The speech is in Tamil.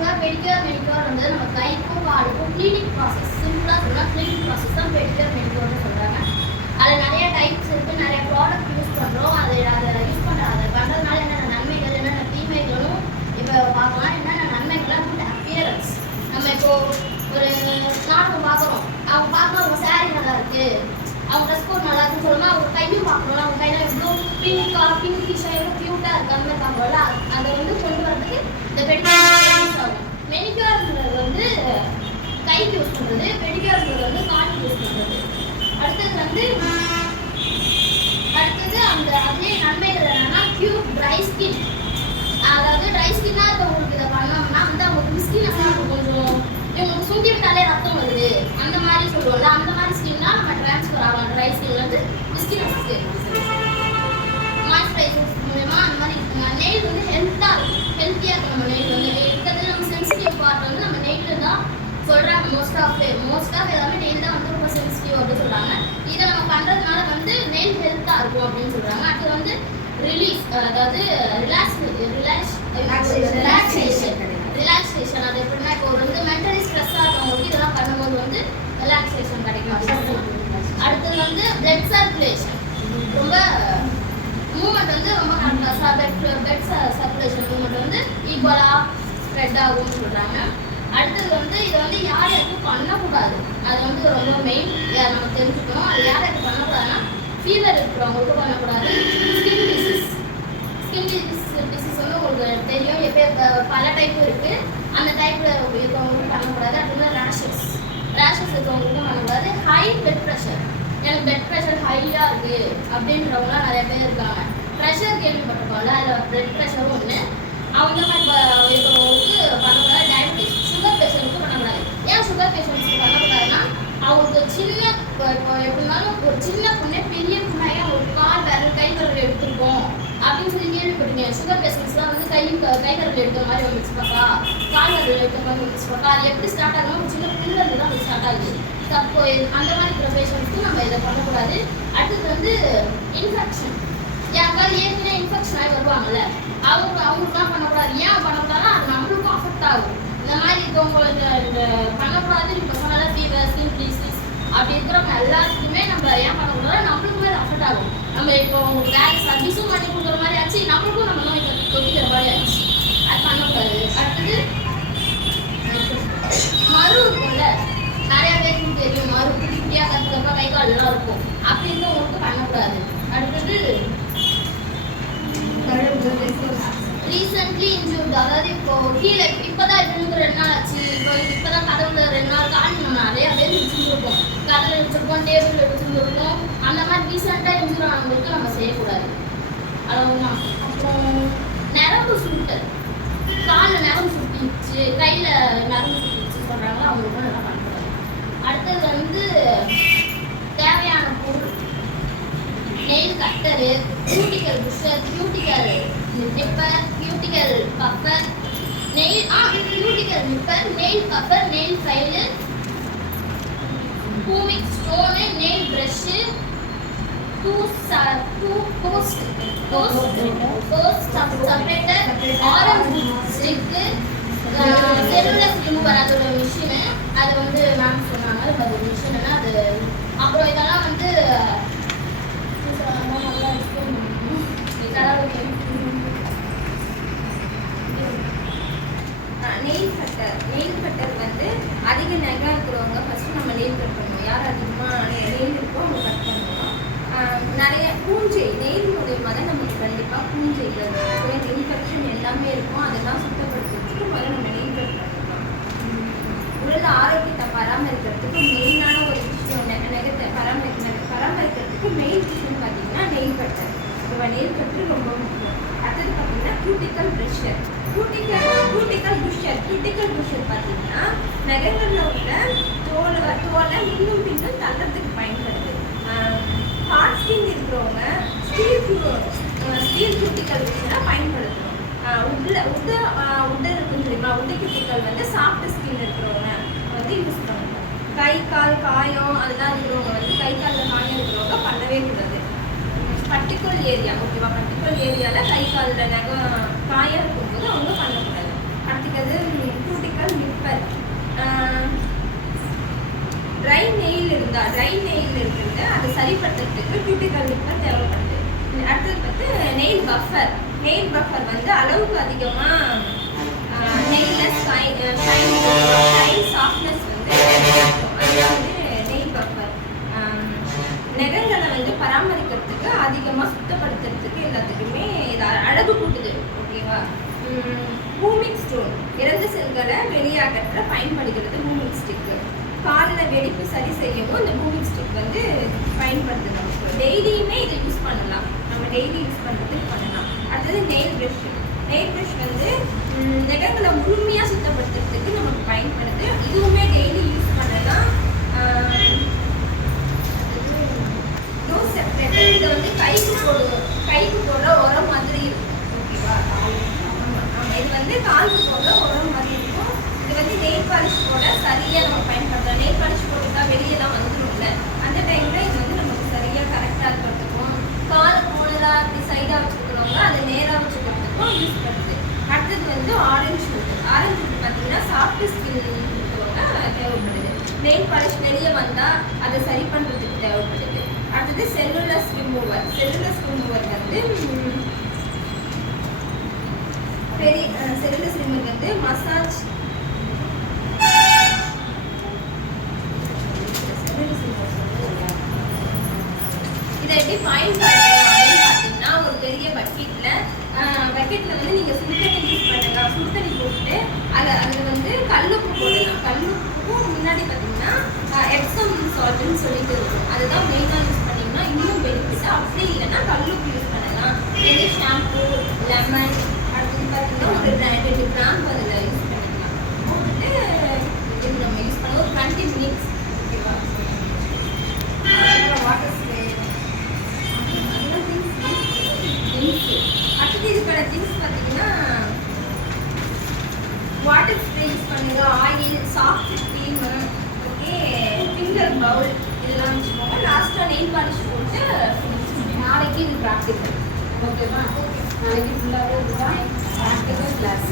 ஆக்சுவலாக பெடிக்யூர் மெனிக்யூர் வந்து நம்ம கைக்கும் காலுக்கும் கிளீனிக் ப்ராசஸ். சிம்பிளாக சொன்னால் கிளீனிக் ப்ராசஸ் தான் பெடிக்யூர் மெனிக்யூர்னு சொல்கிறாங்க. அதில் நிறைய டைப்ஸ் இருக்குது, நிறைய ப்ராடக்ட் யூஸ் பண்ணுறோம். அதை யூஸ் அதை பண்ணுறதுனால என்னென்ன நன்மைகள் என்னென்ன தீமைகளும் இப்போ பார்க்கலாம். என்னென்ன நன்மைகள்லாம் குட் அப்பியரன்ஸ். நம்ம இப்போது ஒரு நாடகம் பார்க்குறோம், அவங்க பார்க்க அவங்க சாரீ நல்லா இருக்குது, அவங்க ட்ரெஸ் கோட் நல்லா இருக்குன்னு சொல்லணும். அவங்க கையும் பார்க்கணும், அவங்க கையில் எவ்வளோ பிங்கிஷாக எவ்வளோ க்யூட்டாக இருக்குது அந்த மாதிரி பார்க்கணும்ல. அதை வந்து கொண்டு வரதுக்கு இந்த பெடிக்யூர் யூஸ் ஆகும். மெனிக்யூர்ன்றது வந்து கைக்கு யூஸ் பண்ணுறது, பெடிக்யூர்ன்றது வந்து காலுக்கு யூஸ் பண்ணுறது. அடுத்தது அந்த அதே நன்மைகள் என்னன்னா கியூட் ட்ரை ஸ்கின். அதாவது ட்ரை ஸ்கின்னாக இருக்கவங்களுக்கு இதை பண்ணோம்னா வந்து அவங்களுக்கு ஸ்கின் கொஞ்சம் இவங்களுக்கு சுண்டி விட்டாலே ரத்தம் வருது அந்த மாதிரி சொல்லுவோம்ல, அந்த மாதிரி ஸ்கின்னா நம்ம ட்ரான்ஸ்ஃபர் ஆகலாம். ட்ரை ஸ்கின்ல இருந்து ஸ்கின் மாய்ஸ்சரைசர்ஸ் மூலமா அந்த மாதிரி நெயில் வந்து ஹெல்த்தியாக இருக்கும். நம்ம நெயில் வந்து இருக்கிறது நம்ம சென்சிட்டிவ் பார்ட் வந்து நம்ம நெயில் தான் சொல்கிறாங்க. மோஸ்ட் ஆஃப் எல்லாமே நெயில் தான் வந்து ரொம்ப சென்சிட்டிவ் அப்படின்னு சொல்கிறாங்க. இதை நம்ம பண்ணுறதுனால வந்து நெயில் ஹெல்த்தாக இருக்கும் அப்படின்னு சொல்கிறாங்க. அடுத்து வந்து ரிலீஸ், அதாவது ரிலாக்ஸேஷன். அது எப்படின்னா இப்போ வந்து மென்டலி ஸ்ட்ரெஸ்ஸாக இருக்கவங்களுக்கு இதெல்லாம் பண்ணும்போது வந்து ரிலாக்ஸேஷன் கிடைக்கும். அடுத்தது வந்து பிளட் சர்க்குலேஷன், ரொம்ப மூமெண்ட் வந்து ரொம்ப பிளட் சர்க்குலேஷன் மூமெண்ட் வந்து ஈக்குவலாக ஸ்ப்ரெட் ஆகும்னு சொல்கிறாங்க. அடுத்தது வந்து இதை வந்து யார் யாருக்கும் பண்ணக்கூடாது, அது வந்து ரொம்ப மெயின் நம்ம தெரிஞ்சுக்கணும். அது யார் யாருக்கு பண்ணக்கூடாதுன்னா ஃபீவர் இருக்கிறவங்களுக்கு பண்ணக்கூடாது. ஸ்கின் டிசீஸ் வந்து உங்களுக்கு தெரியும், எப்போ பல டைப் இருக்குது. அந்த டைப்பில் இருக்கவங்களுக்கு பண்ணக்கூடாது. அடுத்தது ரேஷஸ் இருக்கவங்களுக்கு பண்ணக்கூடாது. ஹை பிளட் ப்ரெஷர், எனக்கு பிளட் ப்ரெஷர் ஹையாக இருக்குது அப்படின்றவங்களாம் நிறைய பேர் இருக்காங்க. ப்ரெஷர் கேள்விப்பட்டிருக்கோம்ல, அதில் பிளட் ப்ரெஷரும் ஒன்று. அவங்க மாதிரி இருக்கிறவங்களுக்கு பண்ணக்கூடாது. டயபிட்டிஸ், சுகர் பேஷண்ட்டுக்கு பண்ணக்கூடாது. ஏன் சுகர் பேஷண்ட்ஸுக்கு பண்ணக்கூடாதுன்னா அவங்களுக்கு சின்ன இப்போ எப்படினாலும் ஒரு சின்ன பொண்ணே பெரிய பொண்ணாக ஒரு கால் விரல் கை விரல் எடுத்துருக்கோம் அப்படின்னு சொல்லி கேள்விப்பட்டிருக்கேன். சுகர் பேஷண்ட்ஸ்லாம் வந்து கை விரல் எடுத்த மாதிரி வந்துச்சு பாப்பா, கால் விரல் எடுத்த மாதிரி வந்துச்சு பாப்பா. அது எப்படி ஸ்டார்ட் ஆகணும், ஒரு சின்ன பிள்ளைலேருந்து தான் அது ஸ்டார்ட் ஆகுது. அப்போ அந்த மாதிரி இருக்கிற பேஷண்ட்ஸ்க்கு நம்ம இதை பண்ணக்கூடாது. அடுத்தது வந்து இன்ஃபெக்ஷன், யாருக்காவது ஏற்கனவே இன்ஃபெக்ஷன் ஆகி வருவாங்கல்ல, அவங்களுக்குலாம் பண்ணக்கூடாது. ஏன் பண்ணக்கூடாதுன்னா அது நம்மளுக்கும் அஃபெக்ட் ஆகும். இந்த மாதிரி இருக்கவங்களுக்கு இந்த பண்ணக்கூடாது. இப்போ சொன்னால ஃபீவர், ஸ்கின் டிசீஸ் அப்படி இருக்கிறவங்க எல்லாத்துக்குமே நம்ம ஏன் பண்ணக்கூடாது, நம்மளுக்குமே அது அஃபெக்ட் ஆகும். நம்ம இப்போ உங்களுக்கு வேலை சர்வீஸும் பண்ணி கொடுக்குற மாதிரி ஆச்சு, நம்மளுக்கும் நம்ம நோய் தொட்டிக்கிற மாதிரி ஆச்சு. அது பண்ணக்கூடாது. அடுத்தது மறு இருக்கும்ல, நிறைய பேருக்கு தெரியும் மறு குட்டியாக கற்றுக்கப்பா கை கால்லாம் இருக்கும், அப்படின்னு உங்களுக்கு பண்ணக்கூடாது. அடுத்தது ரீசென்ட்லி இன்ஜூர்டு, அதாவது இப்போ கீழே இப்போதான் இருந்து 2 நாள் ஆச்சு, இப்போதான் கதவுல 2 நாள் கால் நம்ம நிறைய பேர் வச்சுருப்போம், கதவுல வச்சுருப்போம், டேபிள் வச்சுருந்துருப்போம். அந்த மாதிரி ரீசெண்டாக இன்ஜூர் ஆனவங்களுக்கு நம்ம செய்யக்கூடாது. அவ்வளோதான். அப்புறம் நரம்பு சுட்டல், காலில் நரம்பு சுட்டிச்சு, கையில் நரம்பு சுட்டிச்சு சொல்கிறாங்களோ அவங்களுக்கும் நல்லா பண்ணக்கூடாது. அடுத்தது வந்து தேவையான பொருள், nail cutter, cuticle pusher, cuticle nipper, cuticle buffer, cuticle nipper, nail buffer, nail file, pumice stone, nail brush, post separator, orange stick, cellulose remover, அதோட மிஷினு. அது வந்து மேம் சொன்னாங்க அது ஒரு மிஷின்னா அது. அப்புறம் இதெல்லாம் வந்து நெயில் கட்டர் வந்து அதிக நெகா இருக்கிறவங்க ஃபஸ்ட்டு நம்ம நெயில் கட் பண்ணுவோம். யார் அதிகமாக நெயில் இருக்கோ அவங்க கட் பண்ணுவோம். நிறைய பூஞ்சை நெயில் மூலியமாக தான் நமக்கு கண்டிப்பாக பூஞ்சைகள் இன்ஃபெக்ஷன் எல்லாமே இருக்கும். அதெல்லாம் சுத்தப்படுத்துறதுக்கு முதல்ல நம்ம நெயில் கட் பண்ணலாம். உடல் ஆரோக்கியத்தை பராமரிக்கிறதுக்கு மெயினான ஒரு விஷயம் நெகத்தை பராமரிக்கிறதுக்கு மெயின் விஷயம் பார்த்தீங்கன்னா நெயில் கட்டர். இப்போ நெயில் கட்டர் ரொம்ப முக்கியம். அடுத்தது பார்த்தீங்கன்னா கியூட்டிக்கல் ப்ரெஷர், கியூட்டிக்கல் புஷர் பார்த்தீங்கன்னா நகங்களில் உள்ள தோலை இன்னும் பின்னும் தள்ளத்துக்கு பயன்படுது. ஹார்ட் ஸ்கின் இருக்கிறவங்க ஸ்டீல் கியூட்டிக்கல் புஷரை பயன்படுத்தணும். உட்டு இருக்குன்னு தெரியுமா, உட்டு கியூட்டிக்கல் வந்து சாஃப்ட் ஸ்கின் இருக்கிறவங்க வந்து யூஸ் பண்ணணும். கை கால் காயம் அதெல்லாம் இருக்கிறவங்க வந்து கை காலில் காயம் இருக்கிறவங்க பண்ணவே கூடாது. பர்டிகுலர் ஏரியா ஓகேவா, பர்டிகுலர் ஏரியாவில் கை காலில் காயம் இருக்கும்போது அவங்க பண்ணக்கூடாது. அடுத்தது வந்து அளவுக்கு அதிகமாக நெய்லெஸ் சாஃப்ட்னஸ் வந்து அது வந்து நெயில் பஃபர். நகங்களை வந்து பராமரிக்கிறதுக்கு அதிகமாக சுத்தப்படுத்துறதுக்கு எல்லாத்துக்குமே இது அழகு கூட்டுது. ஓகேவா? பூமிக் ஸ்டோன் இறந்த செல்களை வெளியாகற்ற பயன்படுகிறது பூமிக் ஸ்டிக்கு. காலில் வெடிப்பு சரி செய்யவும் இந்த பூமிக் ஸ்டிக் வந்து பயன்படுது. நமக்கு டெய்லியுமே இதை யூஸ் பண்ணலாம். நம்ம டெய்லி யூஸ் பண்ணுறதுக்கு பண்ணலாம். அடுத்தது நெயில் ப்ரஷ். நெயில் ப்ரஷ் வந்து நகங்களை முழுமையாக சுத்தப்படுத்துறதுக்கு நமக்கு பயன்படுது. இதுவுமே டெய்லி யூஸ் பண்ணலாம். No separator. இதை வந்து கைக்கு போடுற உரம் மாதிரி இருக்கும். ஓகேவா? ஆமாம், இது வந்து காலுக்கு போடுற உரம் மாதிரி இருக்கும். இது வந்து நெயில் பாலிஷ் போட சரியாக நம்ம பயன்படுத்தலாம். நெயில் பாலிஷ் போட்டுட்டா வெளியெல்லாம் வந்துடும்ல, அந்த டைமில் இது வந்து நமக்கு சரியாக கரெக்டாக இருக்கிறதுக்கும், காலை கோணலாக இப்படி சைடாக வச்சுக்கிறவங்க அதை நேராக வச்சுக்கிறதுக்கும் யூஸ் பண்ணுது. அடுத்தது வந்து ஆரஞ்சு வுட். ஆரஞ்சு வுட் பார்த்தீங்கன்னா சாஃப்ட் ஸ்கின் இருக்கிறவங்க தேவைப்படுது. நெயில் பாலிஷ் வெளியே வந்தால் அதை சரி பண்ணுறதுக்கு தேவைப்படுது. அடுத்தது செல்லுலஸ் ரிமூவர். செல்லுலஸ் ரிமூவர் வந்து செல்லுலஸ் ரிமூவர் வந்து மசாஜ் இதை எப்படி பயன்படுத்தணும் அப்படின்னு பார்த்தீங்கன்னா, ஒரு பெரிய பக்கெட்டில் வந்து நீங்கள் சுடுதண்ணி யூஸ் பண்ணலாம். சுடுதண்ணி போட்டு அதில் வந்து கல்லுப்பு போடலாம். கல்லுப்புக்கும் முன்னாடி பார்த்தீங்கன்னா எப்சம் சால்ட்னு சொல்லிட்டு இருக்கும். அதுதான் மெயினாக யூஸ் பண்ணிங்கன்னா இன்னும் பெனிஃபிட்டாக. அப்படி இல்லைன்னா கல்லுப்பு யூஸ் பண்ணலாம். இதே ஷாம்பு, லெமன், அடுத்தது பார்த்தீங்கன்னா ஒரு 2 கிராம் அதில் யூஸ் பண்ணிக்கலாம். போட்டுட்டு இது நம்ம யூஸ் பண்ண ஒரு 20 மினிட்ஸ். ஓகேவா? வாட்டர் ஸ்ப்ரே அடுத்தது இதுக்கான திங்ஸ் பார்த்தீங்கன்னா வாட்டர் ஸ்ப்ரே யூஸ் பண்ணுங்க, oil, soft cream, okay, finger bowl இதெல்லாம் வச்சுக்கோங்க. லாஸ்ட்டாக நெயில் பாலிஷ் போட்டு நாளைக்கு இது ப்ராக்டிக்கல். ஓகேவா? நாளைக்கு ஃபுல்லாகவே இதுதான் ப்ராக்டிக்கல் கிளாஸ்.